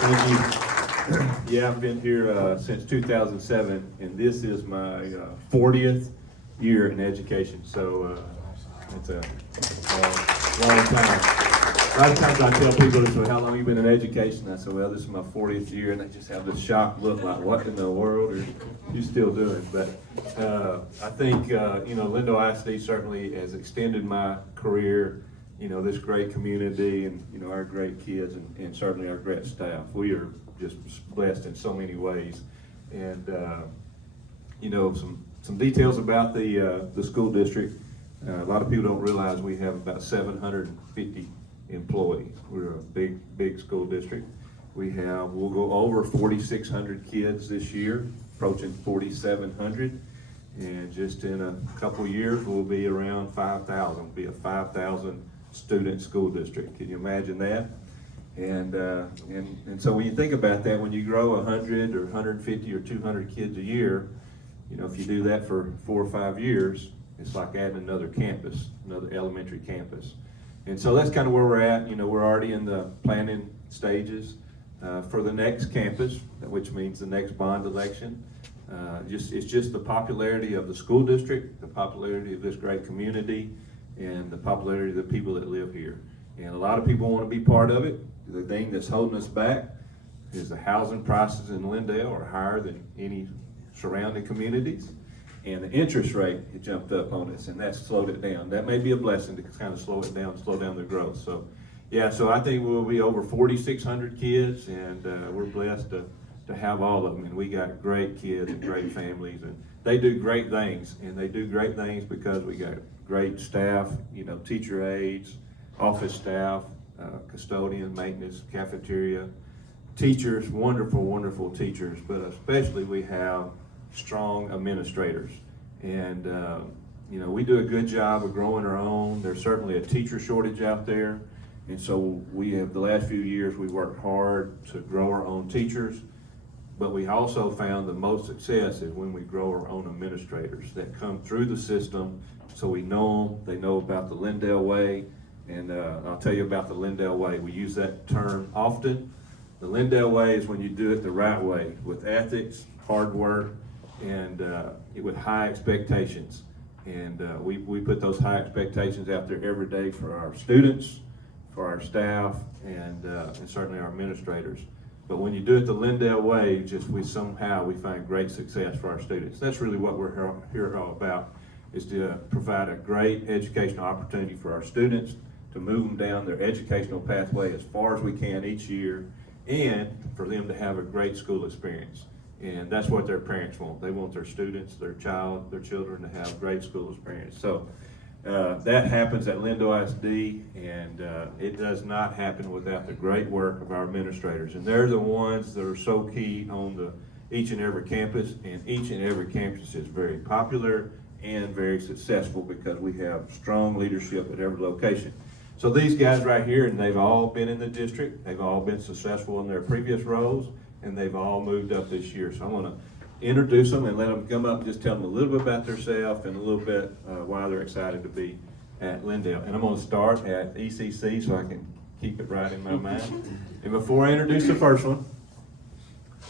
Thank you. Yeah, I've been here since 2007, and this is my 40th year in education, so it's a long time. A lot of times I tell people, they say, how long have you been in education? I say, well, this is my 40th year, and they just have this shocked look like, what in the world are you still doing? But I think, Lindo ISD certainly has extended my career, this great community and, our great kids and certainly our great staff. We are just blessed in so many ways. And, some details about the school district. A lot of people don't realize we have about 750 employees. We're a big school district. We'll go over 4,600 kids this year, approaching 4,700. And just in a couple of years, we'll be around 5,000. We'll be a 5,000 student school district. Can you imagine that? And so when you think about that, when you grow 100 or 150 or 200 kids a year, if you do that for 4 or 5 years, it's like adding another campus, another elementary campus. And so that's kind of where we're at. We're already in the planning stages for the next campus, which means the next bond election. It's just the popularity of the school district, the popularity of this great community, and the popularity of the people that live here. And a lot of people want to be part of it. The thing that's holding us back is the housing prices in Lindale are higher than any surrounding communities. And the interest rate had jumped up on us, and that's slowed it down. That may be a blessing to kind of slow it down, slow down the growth. So, yeah, so I think we'll be over 4,600 kids, and we're blessed to have all of them. And we got great kids and great families, and they do great things. And they do great things because we got great staff, teacher aides, office staff, custodian, maintenance, cafeteria, teachers, wonderful teachers, but especially we have strong administrators. And we do a good job of growing our own. There's certainly a teacher shortage out there, and so we have, the last few years, we worked hard to grow our own teachers, but we also found the most success is when we grow our own administrators that come through the system, so we know them, they know about the Lindale way. And I'll tell you about the Lindale way. We use that term often. The Lindale way is when you do it the right way, with ethics, hard work, and with high expectations. And we put those high expectations out there every day for our students, for our staff, and certainly our administrators. But when you do it the Lindale way, we find great success for our students. That's really what we're here all about, is to provide a great educational opportunity for our students, to move them down their educational pathway as far as we can each year, and for them to have a great school experience. And that's what their parents want. They want their students, their children to have great school experience. So that happens at Lindo ISD, and it does not happen without the great work of our administrators. And they're the ones that are so key on each and every campus, and each and every campus is very popular and very successful because we have strong leadership at every location. So these guys right here, and they've all been in the district, they've all been successful in their previous roles, and they've all moved up this year. So I'm going to introduce them and let them come up and just tell them a little bit about themselves and a little bit why they're excited to be at Lindale. And I'm going to start at ECC so I can keep it right in my mind. And before I introduce the first one,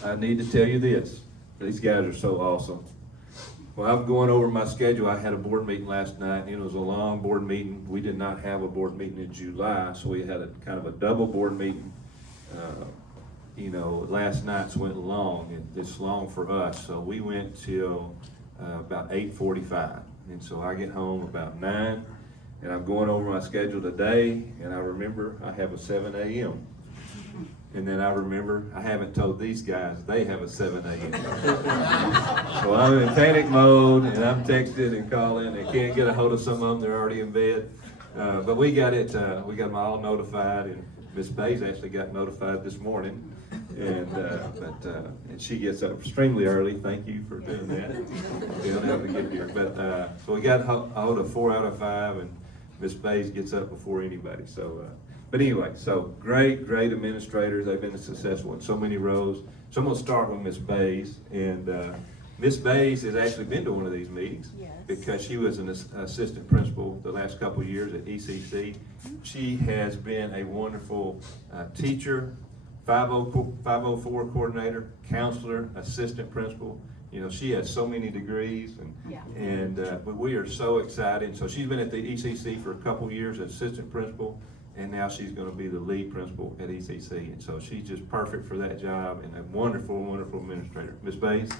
I need to tell you this. These guys are so awesome. Well, I'm going over my schedule. I had a board meeting last night, and it was a long board meeting. We did not have a board meeting in July, so we had a kind of a double board meeting. Last night's went long, and it's long for us. So we went till about 8:45, and so I get home about 9, and I'm going over my schedule today, and I remember I have a 7 a.m. And then I remember I haven't told these guys they have a 7 a.m. So I'm in panic mode, and I'm texting and calling, and can't get a hold of some of them. They're already in bed. But we got them all notified, and Miss Bays actually got notified this morning. And she gets up extremely early. Thank you for doing that. We don't have to get here. But so we got a hold of 4 out of 5, and Miss Bays gets up before anybody. So. But anyway, so great administrators. They've been successful in so many roles. So I'm going to start with Miss Bays. And Miss Bays has actually been to one of these meetings. Yes. Because she was an assistant principal the last couple of years at ECC. She has been a wonderful teacher, 504 coordinator, counselor, assistant principal. You know, she has so many degrees, but we are so excited. So she's been at the ECC for a couple years as assistant principal, and now she's going to be the lead principal at ECC. And so she's just perfect for that job, and a wonderful, wonderful administrator. Ms. Bays.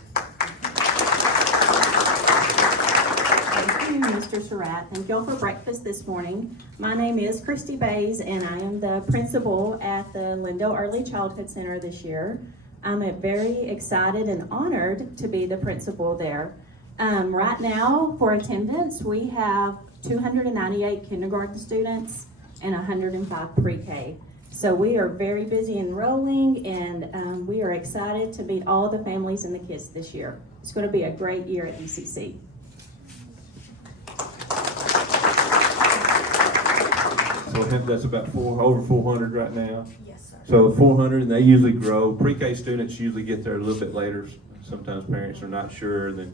Thank you, Mr. Surratt. Thank you all for breakfast this morning. My name is Christy Bays, and I am the principal at the Lindo Early Childhood Center this year. I'm very excited and honored to be the principal there. Right now, for attendance, we have 298 kindergarten students and 105 pre-K. So we are very busy enrolling, and we are excited to meet all the families and the kids this year. It's going to be a great year at ECC. So I think that's about over 400 right now. Yes, sir. So 400, and they usually grow. Pre-K students usually get there a little bit later. Sometimes parents are not sure, then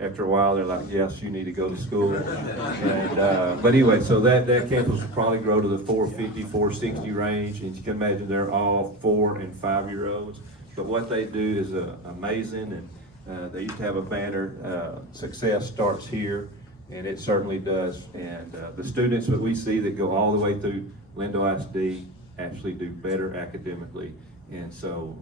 after a while they're like, yes, you need to go to school. But anyway, so that campus will probably grow to the 450, 460 range, and you can imagine they're all 4 and 5 year olds. But what they do is amazing, and they used to have a banner, success starts here. And it certainly does. And the students that we see that go all the way through Lindo ISD actually do better academically. And so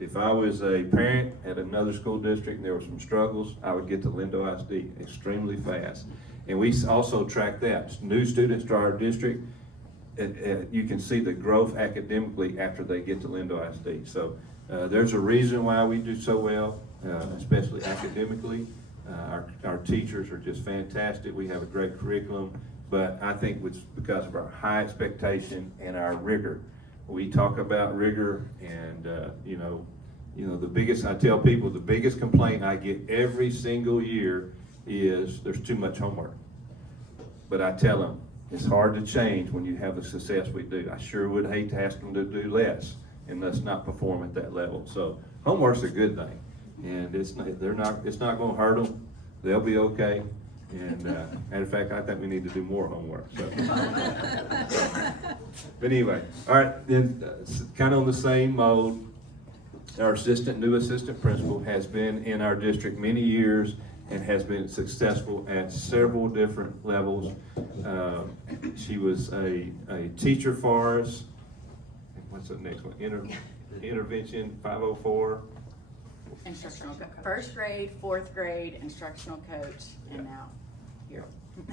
if I was a parent at another school district and there were some struggles, I would get to Lindo ISD extremely fast. And we also track that. New students to our district, you can see the growth academically after they get to Lindo ISD. So there's a reason why we do so well, especially academically. Our teachers are just fantastic. We have a great curriculum, but I think it's because of our high expectation and our rigor. We talk about rigor, and the biggest, I tell people, the biggest complaint I get every single year is there's too much homework. But I tell them, it's hard to change when you have the success we do. I sure would hate to ask them to do less and let's not perform at that level. So homework's a good thing. And it's not going to hurt them. They'll be okay. And matter of fact, I think we need to do more homework. So. But anyway, all right. Then kind of on the same mode, our new assistant principal has been in our district many years and has been successful at several different levels. She was a teacher for us. What's the next one? Intervention 504. Instructional, first grade, fourth grade, instructional coach, and now here.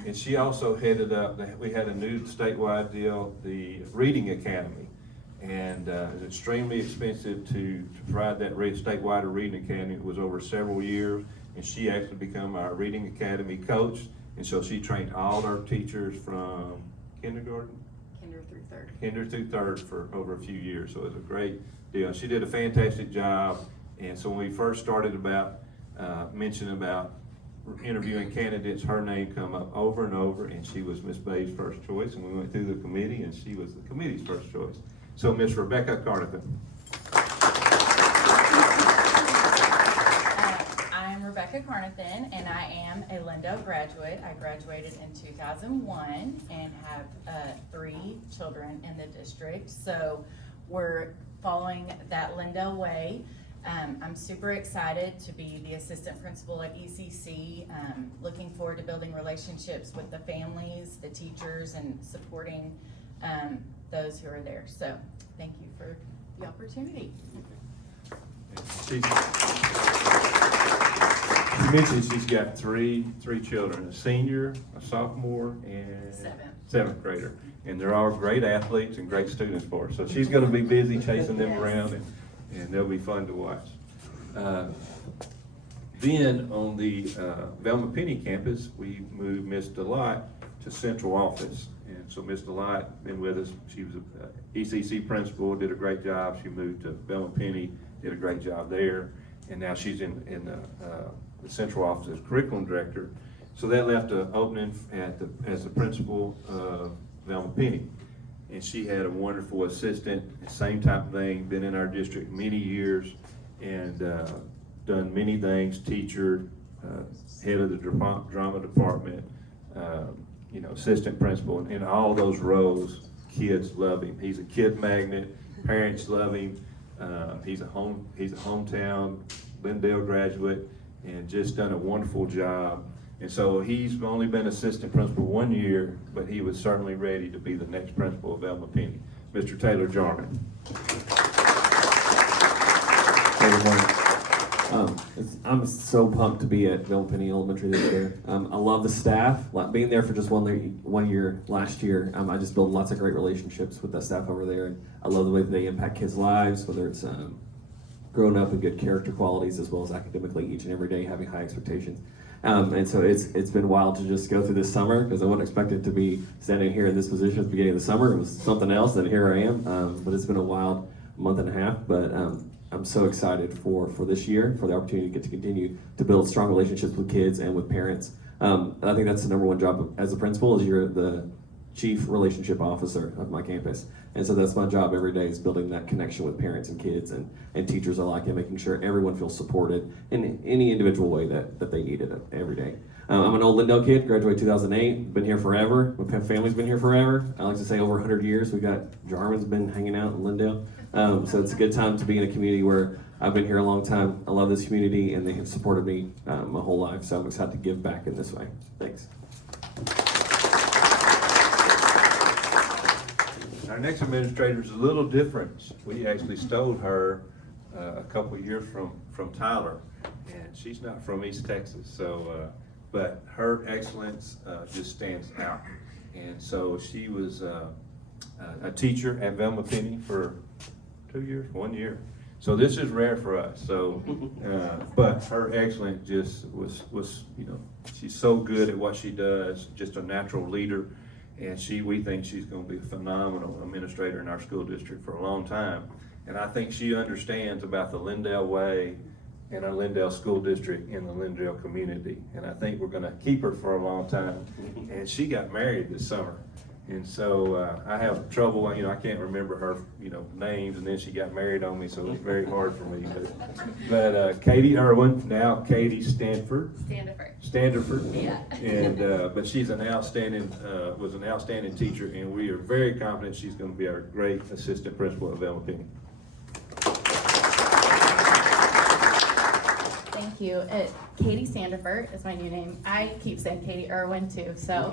And she also headed up, we had a new statewide deal, the Reading Academy. And it's extremely expensive to provide that statewide Reading Academy. It was over several years, and she actually became our Reading Academy coach. And so she trained all our teachers from kindergarten? Kinder through third for over a few years. So it was a great deal. She did a fantastic job. And so when we first started mentioning about interviewing candidates, her name come up over and over, and she was Ms. Bay's first choice, and we went through the committee, and she was the committee's first choice. So Ms. Rebecca Carnathan. I am Rebecca Carnathan, and I am a Lindo graduate. I graduated in 2001 and have 3 children in the district. So we're following that Lindo way. I'm super excited to be the assistant principal at ECC. Looking forward to building relationships with the families, the teachers, and supporting those who are there. So thank you for the opportunity. She mentioned she's got three children, a senior, a sophomore, and seventh grader. And they're all great athletes and great students for her. So she's going to be busy chasing them around, and they'll be fun to watch. Then on the Velma Penny campus, we moved Miss Delight to central office. And so Miss Delight been with us. She was a ECC principal, did a great job. She moved to Velma Penny, did a great job there. And now she's in the central office as curriculum director. So that left an opening as the principal of Velma Penny. And she had a wonderful assistant, same type of thing, been in our district many years and done many things, teacher, head of the drama department, assistant principal, in all those roles, kids love him. He's a kid magnet. Parents love him. He's a hometown Lindale graduate and just done a wonderful job. And so he's only been assistant principal 1 year, but he was certainly ready to be the next principal of Elma Penny. Mr. Taylor Jarman. Hey, good morning. I'm so pumped to be at Penny Elementary this year. I love the staff. Like being there for just one year last year, I just built lots of great relationships with the staff over there. And I love the way that they impact kids' lives, whether it's growing up in good character qualities as well as academically each and every day having high expectations. And so it's been wild to just go through this summer because I wasn't expected to be standing here in this position at the beginning of the summer. It was something else, and here I am. But it's been a wild month and a half. But I'm so excited for this year, for the opportunity to get to continue to build strong relationships with kids and with parents. I think that's the number one job as a principal, is you're the chief relationship officer of my campus. And so that's my job every day, is building that connection with parents and kids and teachers alike, and making sure everyone feels supported in any individual way that they need it every day. I'm an old Lindale kid, graduated 2008, been here forever. My family's been here forever. I like to say over 100 years. We got Jarman's been hanging out in Lindale. So it's a good time to be in a community where I've been here a long time. I love this community, and they have supported me my whole life. So I'm excited to give back in this way. Thanks. Our next administrator is a little different. We actually stole her a couple years from Tyler, and she's not from East Texas. So, but her excellence just stands out. And so she was a teacher at Velma Penny for 2 years, 1 year. So this is rare for us. So, but her excellence just was, she's so good at what she does, just a natural leader. And we think she's going to be a phenomenal administrator in our school district for a long time. And I think she understands about the Lindale way and our Lindale school district in the Lindale community. And I think we're going to keep her for a long time. And she got married this summer. And so I have trouble, I can't remember her, names, and then she got married on me, so it's very hard for me. But Katie Irwin, now Katie Standiford. Yeah. And but she's was an outstanding teacher, and we are very confident she's going to be our great assistant principal at Velma Penny. Thank you. Katie Sandiford is my new name. I keep saying Katie Irwin too, so.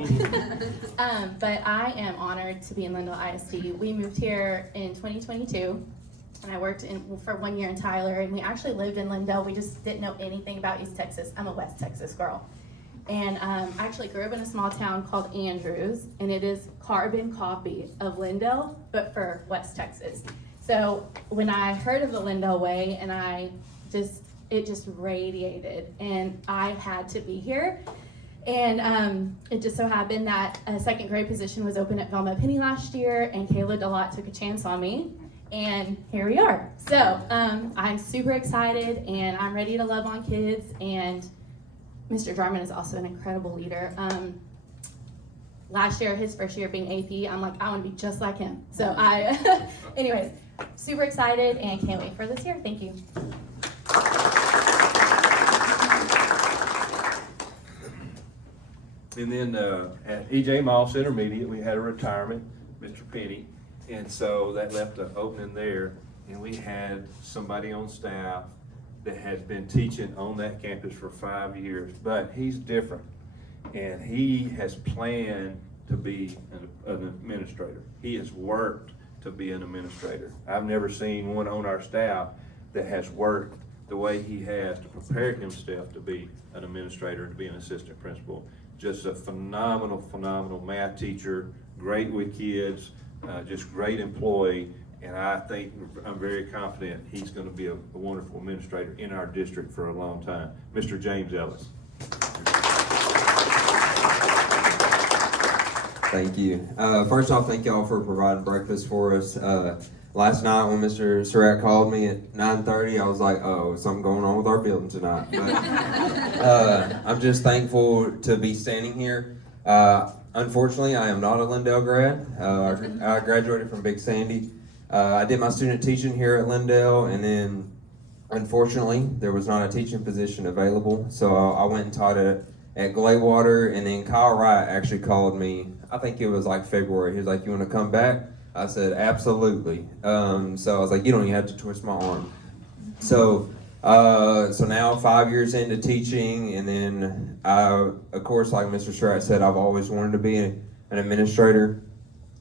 But I am honored to be in Lindale ISD. We moved here in 2022, and I worked for 1 year in Tyler, and we actually lived in Lindale. We just didn't know anything about East Texas. I'm a West Texas girl. And I actually grew up in a small town called Andrews, and it is carbon copy of Lindale, but for West Texas. So when I heard of the Lindale way, and it just radiated, and I had to be here. And it just so happened that a second grade position was open at Velma Penny last year, and Kayla DeLotte took a chance on me, and here we are. So I'm super excited, and I'm ready to love on kids, and Mr. Jarman is also an incredible leader. Last year, his first year being AP, I'm like, I want to be just like him. So anyways, super excited and can't wait for this year. Thank you. And then at E.J. Moss Intermediate, we had a retirement, Mr. Penny, and so that left an opening there. And we had somebody on staff that has been teaching on that campus for 5 years, but he's different. And he has planned to be an administrator. He has worked to be an administrator. I've never seen one on our staff that has worked the way he has to prepare himself to be an administrator, to be an assistant principal. Just a phenomenal math teacher, great with kids, just great employee. And I'm very confident he's going to be a wonderful administrator in our district for a long time. Mr. James Ellis. Thank you. First off, thank y'all for providing breakfast for us. Last night when Mr. Surratt called me at 9:30, I was like, oh, something going on with our building tonight. But I'm just thankful to be standing here. Unfortunately, I am not a Lindale grad. I graduated from Big Sandy. I did my student teaching here at Lindale, and then unfortunately, there was not a teaching position available. So I went and taught at at Glaywater, and then Kyle Wright actually called me, I think it was like February. He was like, "You want to come back?" I said, "Absolutely." So I was like, "You don't even have to twist my arm." So now 5 years into teaching, and then of course, like Mr. Surratt said, I've always wanted to be an administrator.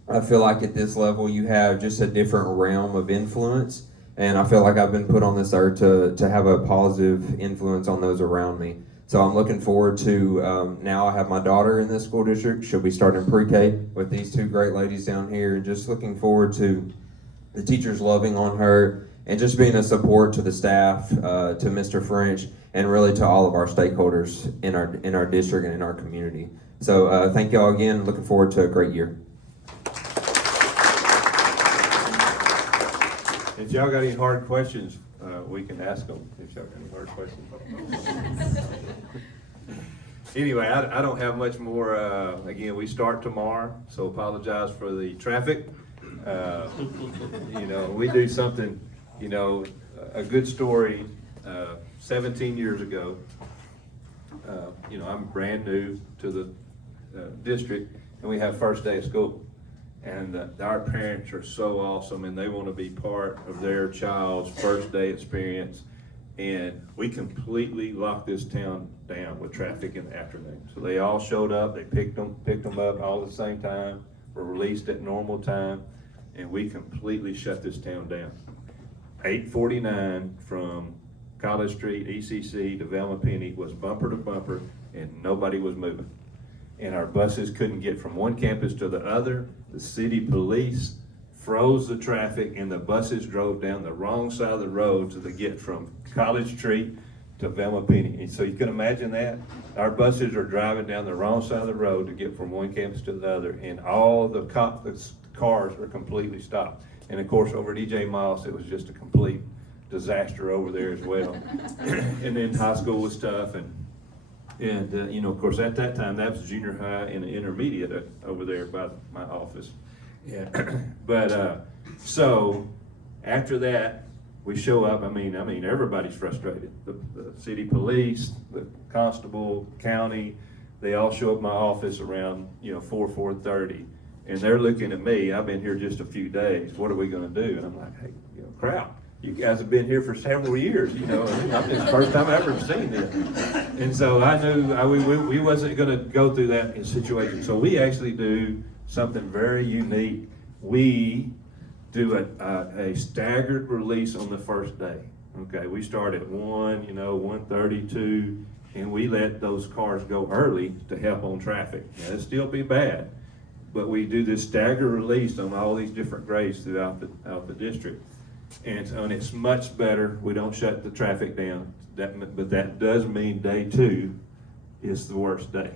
I feel like at this level you have just a different realm of influence, and I feel like I've been put on this earth to have a positive influence on those around me. So I'm looking forward to, now I have my daughter in this school district. She'll be starting pre-K with these two great ladies down here, and just looking forward to the teachers loving on her and just being a support to the staff, to Mr. French, and really to all of our stakeholders in our district and in our community. So thank y'all again. Looking forward to a great year. If y'all got any hard questions, we can ask them if y'all got any hard questions. Anyway, I don't have much more. Again, we start tomorrow, so apologize for the traffic. We do something, a good story. 17 years ago, I'm brand new to the district, and we have first day of school. And our parents are so awesome, and they want to be part of their child's first day experience. And we completely locked this town down with traffic in the afternoon. So they all showed up, they picked them up all at the same time, were released at normal time, and we completely shut this town down. 849 from College Street, ECC to Velma Penny was bumper to bumper, and nobody was moving. And our buses couldn't get from one campus to the other. The city police froze the traffic, and the buses drove down the wrong side of the road to get from College Street to Velma Penny. And so you can imagine that. Our buses are driving down the wrong side of the road to get from one campus to the other, and all the cars are completely stopped. And of course, over at E.J. Miles, it was just a complete disaster over there as well. And then high school was tough, and of course, at that time, that was junior high and intermediate over there by my office. Yeah. But so after that, we show up. I mean, everybody's frustrated. The city police, the constable, county, they all show up at my office around 4:30, and they're looking at me. I've been here just a few days. What are we going to do? And I'm like, hey, crowd. You guys have been here for several years, It's the first time I've ever seen this. And so I knew we wasn't going to go through that situation. So we actually do something very unique. We do a staggered release on the first day. Okay, we start at 1:32, and we let those cars go early to help on traffic. Now, it'll still be bad, but we do this staggered release on all these different grades throughout the district. And it's much better. We don't shut the traffic down. But that does mean day 2 is the worst day.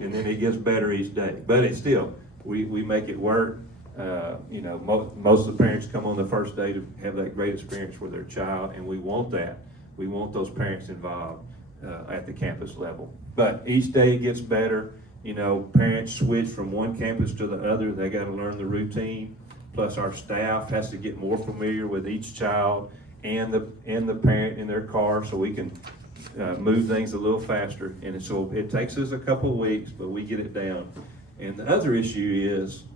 And then it gets better each day. But it's still, we make it work. Most of the parents come on the first day to have that great experience with their child, and we want that. We want those parents involved at the campus level. But each day it gets better. Parents switch from one campus to the other. They got to learn the routine. Plus our staff has to get more familiar with each child and the parent in their car, so we can move things a little faster. And so it takes us a couple of weeks, but we get it down. And the other issue is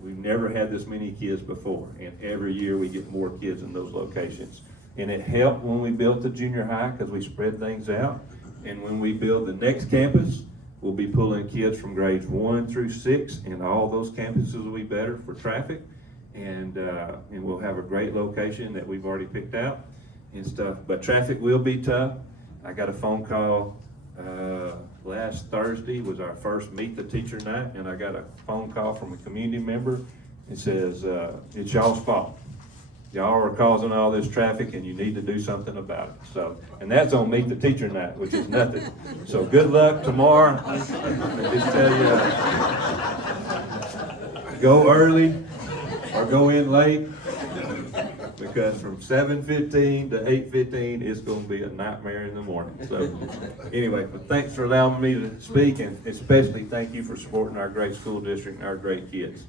we've never had this many kids before, and every year we get more kids in those locations. And it helped when we built the junior high because we spread things out. And when we build the next campus, we'll be pulling kids from grades 1 through 6, and all those campuses will be better for traffic. And we'll have a great location that we've already picked out and stuff. But traffic will be tough. I got a phone call last Thursday was our first Meet the Teacher night, and I got a phone call from a community member. It says, it's y'all's fault. Y'all are causing all this traffic, and you need to do something about it. So, and that's on Meet the Teacher night, which is nothing. So good luck tomorrow. I just tell you, go early or go in late, because from 7:15 to 8:15, it's going to be a nightmare in the morning. So anyway, but thanks for allowing me to speak, and especially thank you for supporting our great school district and our great kids.